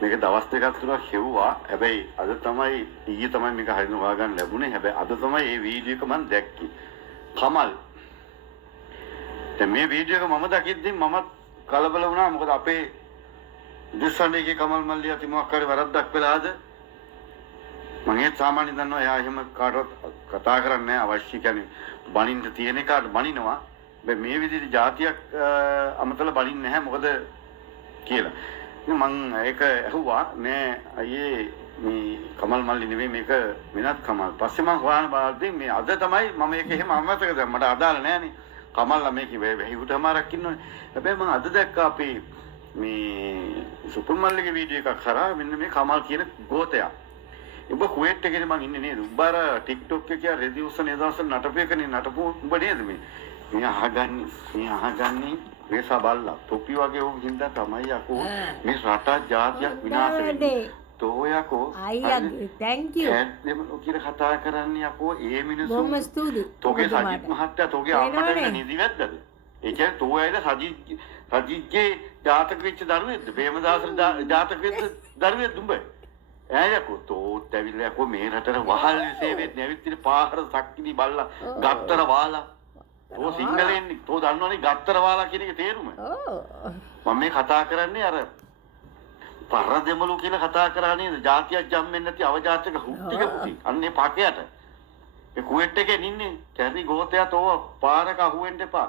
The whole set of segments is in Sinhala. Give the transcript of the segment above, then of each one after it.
මේක දවස් දෙකක් තුනක් හෙව්වා. හැබැයි අද තමයි ඊයේ තමයි මේක හරියට හොයාගන්න ලැබුණේ. හැබැයි අද තමයි මේ වීඩියෝ එක මම දැක්කේ. කමල්. දැන් මේ වීඩියෝ එක මම දකිද්දි මම කලබල වුණා. මොකද අපේ දිස්සණේගේ කමල් මල්ලිය අති මොකක් හරි වරද්දක් වෙලාද? මම ඒ සාමාන්‍යයෙන් දන්නවා එයා එහෙම කාටවත් කතා කරන්නේ නැහැ. අවශ්‍ය කියන්නේ බනින්න තියෙන එකට බනිනවා. මේ විදිහට જાතියක් අමතල බලින්නේ නැහැ මොකද කියලා. මම ඒක ඇහුවා නෑ අයියේ මේ කමල් මල්ලි නෙවෙයි මේක වෙනත් කමල්. පස්සේ මම හොයන බලද්දී මේ අද තමයි මම ඒක එහෙම අමතක දැන් මට අදාළ නෑනේ. කමල්ලා මේක වෙහිුටමාරක් ඉන්නෝනේ. හැබැයි මම අද දැක්කා අපි මේ සුපුල් මල්ලිගේ වීඩියෝ එකක් කරා මෙන්න මේ කමල් කියන ගෝතයා. ඔබ කුවේට් එකේ මං ඉන්නේ නේද? උඹ අර TikTok එකේ රෙදියුස් නේදාස නටපු එකනේ නටපු උඹ නේද මේ? මේ අහගන්නේ වේසා බල්ලා තොපි වගේ වුන් හින්දා තමයි යකෝ මේ රට ජාතියක් විනාශ වෙන්නේ. තෝ යකෝ අයියාගේ thank you. එන්න ඔකිර කතා කරන්නේ යකෝ ඒ මිනිස්සු. බොහොම ස්තුතියි. තෝගේ සජිත් මහත්තයා තෝගේ අම්මට නිදි වැද්දද? ඒ කියන්නේ තෝ ඇයිද සජිත්ගේ ජාතක වෙච්ච දරුවෙක්ද? ප්‍රේමදාසට ජාතක වෙච්ච දරුවෙක්ද උඹ? ඇයකෝ තෝත් ඇවිල්ලා යකෝ මේ රටට වහල් සේවෙත් නැවිත් පාහර සක්කිලි බල්ලා ගත්තර වාලා තෝ සිංහලෙන් තෝ දන්නවනේ ගත්තර වාලා කියන එක තේරුම. මම මේ කතා කරන්නේ අර පරදෙමලු කියලා කතා කරා නේද? જાතියක් ජම්මෙන් නැති අවජාතක හුට්ටික පුටි. අන්නේ පාකයට. ඒ කුවේට් එකේ ඉන්නේ. කැරි ගෝතයා තෝ පාරක අහුවෙන්න එපා.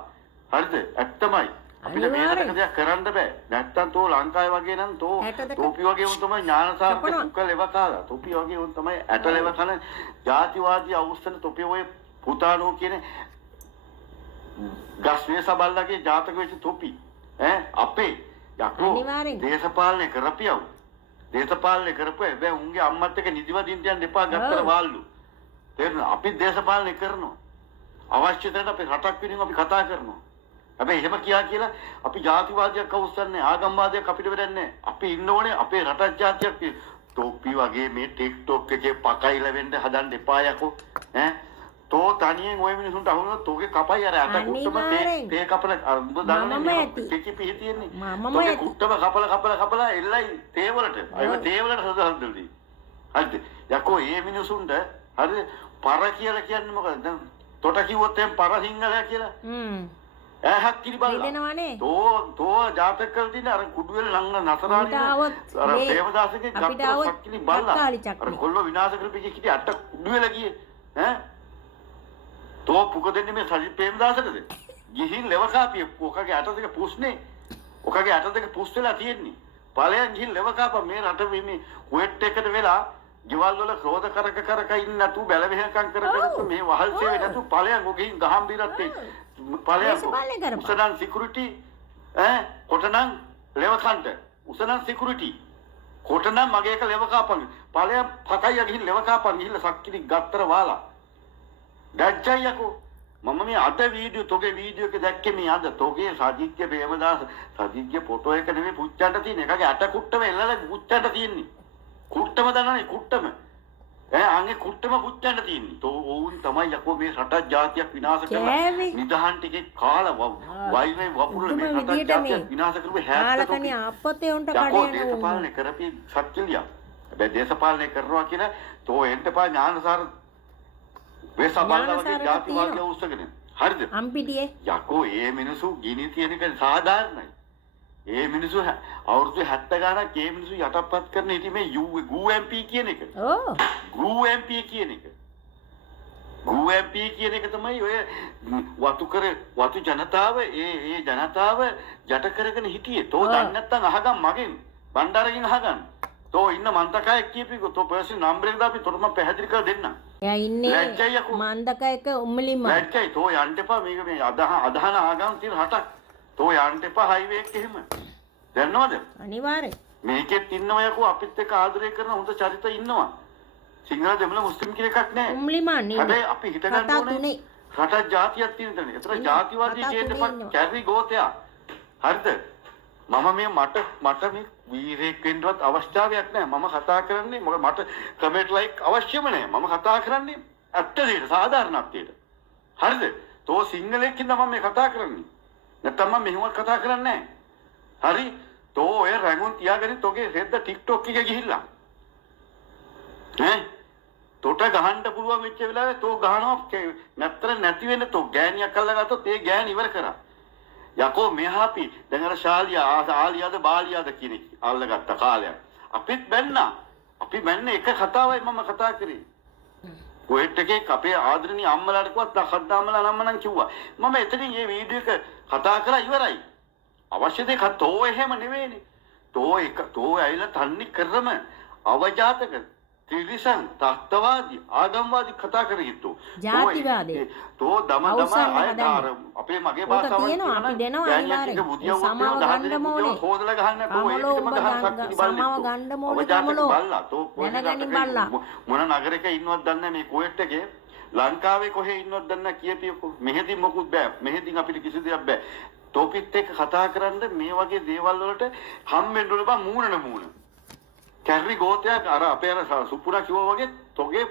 හරිද? ඇත්තමයි. අපිට මේකට දෙයක් කරන්න බෑ. නැත්තම් තෝ ලංකාවේ වගේ නම් තෝ තෝපි වගේ උන් තමයි ඥානසාර්ථක කුකල් එව කාලා. තෝපි වගේ උන් තමයි ඇටලෙව කන ಜಾතිවාදී අවුස්සන තෝපි ඔය පුතානෝ කියන ගස්වේ සබල්ලාගේ ජාතක වෙච්ච තෝපි. අපේ යකෝ දේශපාලනය කරපියව. දේශපාලනය කරපුවා හැබැයි උන්ගේ අම්මත් එක්ක නිදිවදින්න යන්න එපා ගත්තර වාල්ලු. තේරුණා? අපි දේශපාලනය කරනවා. අවශ්‍ය තැනට අපි රටක් වෙනුවෙන් අපි කතා කරනවා. හැබැයි එහෙම කියලා අපි ජාතිවාදයක් අවුස්සන්නේ ආගම්වාදයක් අපිට වෙන්නේ අපි ඉන්න ඕනේ අපේ රටක් ජාතියක් තෝපි වගේ මේ TikTok එකේ පකයිල වෙන්න හදන්න එපා යකෝ තෝ තනියෙන් ওই මිනිසුන්ට අහුනොත් තෝගේ කපයි අර අත කුට්ටම තේ කපල උඹ දන්නනේ මේ ටිකි පිහි තියෙන්නේ තෝගේ කුට්ටම කපල එල්ලයි තේ වලට අයව තේ වලට හදහදල්දී හරිද යකෝ මේ මිනිසුන්ට හරි පර කියලා කියන්නේ මොකද දැන් තොට කිව්වොත් එහෙන් පර සිංහලයා කියලා ඇහක් කිරි බලලා තෝ ජාතක කරලා දින අර කුඩුවෙල ළඟ නසරාණි අර දේවදාසගේ ගත්තර සක්කිලි බලලා අර කොල්ල විනාශ කරපිටි කිටි අට කුඩුවෙල ගියේ තෝ පුක දෙන්නේ මේ සජිත් ප්‍රේමදාසටද ගිහින් ලෙව කාපිය ඔකගේ අත දෙක පුස්නේ ඔකගේ අත දෙක පුස් වෙලා තියෙන්නේ ඵලයන් ගිහින් ලෙව කාපා මේ රට මේ කුවේට් එකට වෙලා ගෙවල් වල ක්‍රෝධ කරක ඉන්න නැතු බැල වෙහකම් කරගෙන මේ වහල් සේවේ නැතු ඵලයන් ඔගෙන් ගහම් බිරත් ඵලයන් උසනන් සිකියුරිටි කොටනම් ලෙව කන්ට උසනන් සිකියුරිටි කොටනම් මගේ එක ලෙව කාපන් ඵලයන් පතයි ගිහින් ලෙව කාපන් ගිහින් සක්කිලි ගත්තර වාලා දැච්චයකෝ මම මේ අද වීඩියෝ තෝගේ වීඩියෝ එක දැක්කේ මේ අද තෝගේ සජිත්ගේ ප්‍රේමදාස සජිත්ගේ ෆොටෝ එක නෙමෙයි පුච්චන්ට තියෙන එකගේ අට කුට්ටම එල්ලලා පුච්චන්ට තියෙන්නේ කුට්ටම දන්නනේ කුට්ටම අංගේ කුට්ටම පුච්චන්ට තියෙන්නේ තෝ ඕන් තමයි යකෝ මේ රට ජාතියක් විනාශ කරලා නිදහන් ටිකේ කාලා වයිනේ වපුරල මේ රට ජාතියක් විනාශ කරපු හැත්තකනේ අපතේ උන්ට කඩේ දේශපාලනය කරපි සත්‍යලිය හැබැයි දේශපාලනය කරනවා කියලා තෝ එන්ටපා ඥානසාර වේසබල්ලාගේ ජාතිවාදී අවශ්‍යකනේ හරිද අම්පිටියේ යකෝ මේ මිනිසු ගිනි තියෙන එක සාධාරණයි මේ මිනිසු අවුරුදු 70 ගානක් මේ මිනිසු යටපත් කරන ඉතින් මේ UMP කියන එක UMP කියන එක තමයි ඔය වතු ජනතාව ඒ ජනතාව යට කරගෙන හිටියේ තෝ දන්නේ නැත්නම් අහගම් මගෙන් බණ්ඩාරගෙන් අහගන්න තෝ ඉන්න මන්තකයක් කියපිකෝ තෝ පර්සන් නම්බර් එක දාපි තොරම පැහැදිලි කරලා දෙන්න එයා ඉන්නේ මන්දකයක උම්මලිම ලැජ්ජයි තෝ යන්න එපා මේක මේ අදහන ආගම් තියෙන රටක් තෝ යන්න එපා හයිවේ එක එහෙම දන්නවද අනිවාර්යෙන් මේකෙත් ඉන්නවා යකෝ අපිත් එක්ක ආදරය කරන හොඳ චරිත ඉන්නවා සිංහල දෙමළ මුස්ලිම් කියන එකක් නැහැ උම්මලිම නේ හැබැයි අපි හිත ගන්න ඕනේ රට ජාතියක් තියෙන තැන ඒතර ජාතිවාදී කියන එපා කැරි ගෝතයා හරිද මම මේ මට මේ වීරයෙක් වෙන්නවත් අවස්ථාවක් නැහැ මම කතා කරන්නේ මොකද මට කමෙන්ට් ලයික් අවශ්‍යම නැහැ මම කතා කරන්නේ ඇත්ත දෙයට සාධාරණත්වයට හරිද තෝ සිංහලෙක් ඉඳන් මම මේ කතා කරන්නේ නැත්නම් මම මෙහෙම කතා කරන්නේ නැහැ හරි තෝ ඔය රැඟුන් තියාගෙන තෝගේ රෙද්ද TikTok එකේ ගිහිල්ලා ඈ තොට ගහන්න පුළුවන් වෙච්ච වෙලාවේ තෝ ගහනවා නැත්තර නැති වෙන්න තෝ ගෑණියක් අල්ලගත්තොත් ඒ ගෑණි ඉවර කරා යකෝ මෙහාපි දැන් අර ශාලියා ආලියාද බාලියාද කියන එක අල්ලගත්ත කාලයක් අපිත් බැන්නා අපි බැන්නේ එක කතාවයි මම කතා කරේ කොහෙට එකේ අපේ ආදරණීය අම්මලාට කිව්වත් හද්දාම්මලා නම්මනම් කිව්වා මම එතනින් මේ වීඩියෝ එක කතා කරලා ඉවරයි අවශ්‍ය දෙයක් තෝ එහෙම නෙවෙයිනේ තෝ ඇවිල්ලා තන්නේ කරම අවජාතක ත්‍රිවිසන් තාත්තවාදී ආගම්වාදී කතා කරගිට්ටෝ ජාතිවාදී තෝ දම අයදාර අපේ මගේ භාෂාව තියෙනවා අපි දෙනවා අනිවාර්යෙන් සමාව ගන්න ඕනේ හොදලා ගහන්න තෝ ඒකටම ගහන්න ශක්තිය බලන්න සමාව ගන්න ඕනේ තමලෝ බල්ලා තෝ දැනගනින් බල්ලා මොන නගරයක ඉන්නවද දන්නේ මේ කුවේට් එකේ ලංකාවේ කොහේ ඉන්නවද දන්නේ කියපියකෝ මෙහෙදි මොකුත් බෑ මෙහෙදින් අපිට කිසි දෙයක් බෑ තෝපිත් එක්ක කතා කරන්න මේ වගේ දේවල් වලට හම්බෙන්න ඕන බා මූණන කැරි ගෝතයක් අර අපේ අර සුපුරා කිව්වා වගේ තෝගේ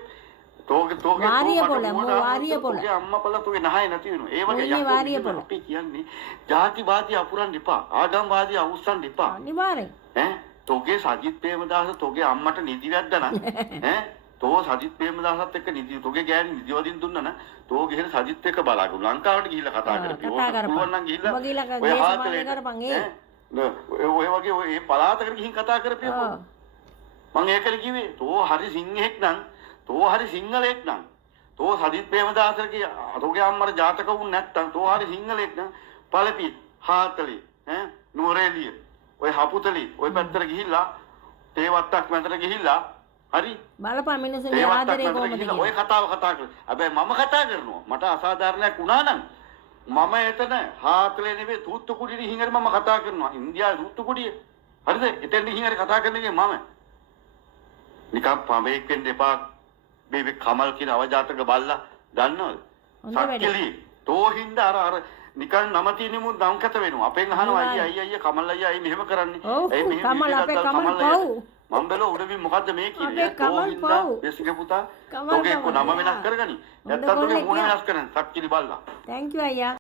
වාරිය පොළ අම්මපල තෝගේ නැහැ නැති වෙනවා ඒ වගේ යන්න අපි කියන්නේ ජාතිවාදී අපුරන් දෙපා ආගම්වාදී අවුස්සන් දෙපා අනිවාර්යෙන් ඈ තෝගේ සජිත් ප්‍රේමදාස තෝගේ අම්මට නිදි වැද්දා නම් ඈ තෝ සජිත් ප්‍රේමදාසත් එක්ක නිදි තෝගේ ගෑණි නිදි වදින් දුන්නා නම් තෝ ගෙහෙන සජිත් එක්ක බලාගමු ලංකාවට ගිහිල්ලා කතා කරපිය ඕන නම් ගිහිල්ලා ඔය හාතලේ කරපන් ඔය වගේ ඔය පළාතකට ගිහින් කතා කරපියකෝ මං ඒකනේ කිව්වේ තෝ හරි සිංහෙක් නම් තෝ හරි සිංහලෙක් නම් තෝ සජිත් ප්‍රේමදාසගේ තෝගේ අම්මට ජාතක වුණ නැත්තම් තෝ හරි සිංහලෙක් නම් පළපි හාතලේ ඈ නුවරඑළිය ඔය හපුතලි ඔය පැත්තට ගිහිල්ලා තේවත්තක් මැදට ගිහිල්ලා හරි බලපන් මිනිස්සුන්ගේ ආදරේ කොහොමද කියලා ඔය කතාව කතා කරලා හැබැයි මම කතා කරනවා මට අසාධාරණයක් වුණා නම් මම එතන හාතලේ නෙවෙයි තූත්තුකුඩියේ හිඟර මම කතා කරනවා ඉන්දියාවේ තූත්තුකුඩිය හරිද එතෙන් හිඟර කතා කරන එකේ මම නිකම් පඹෙක් වෙන්න එපා මේ කමල් කියන අවජාතක බල්ලා දන්නවද සක්කලි තෝහින්ද අර නිකන් නම තියෙනෙමු දම්කත වෙනවා අපෙන් අහනවා අයියා කමල් අයියා අයි මෙහෙම කරන්නේ මෙහෙම කමල් අපේ කමල් පව් මම බැලුවා උඩමින් මොකද්ද මේ කියන්නේ තෝහින්ද දෙසික පුතා තෝගේ කො නම වෙනස් කරගනි නැත්තම් තෝගේ මොන වෙනස් කරන්නේ සක්කිලි බල්ලා thank you අයියා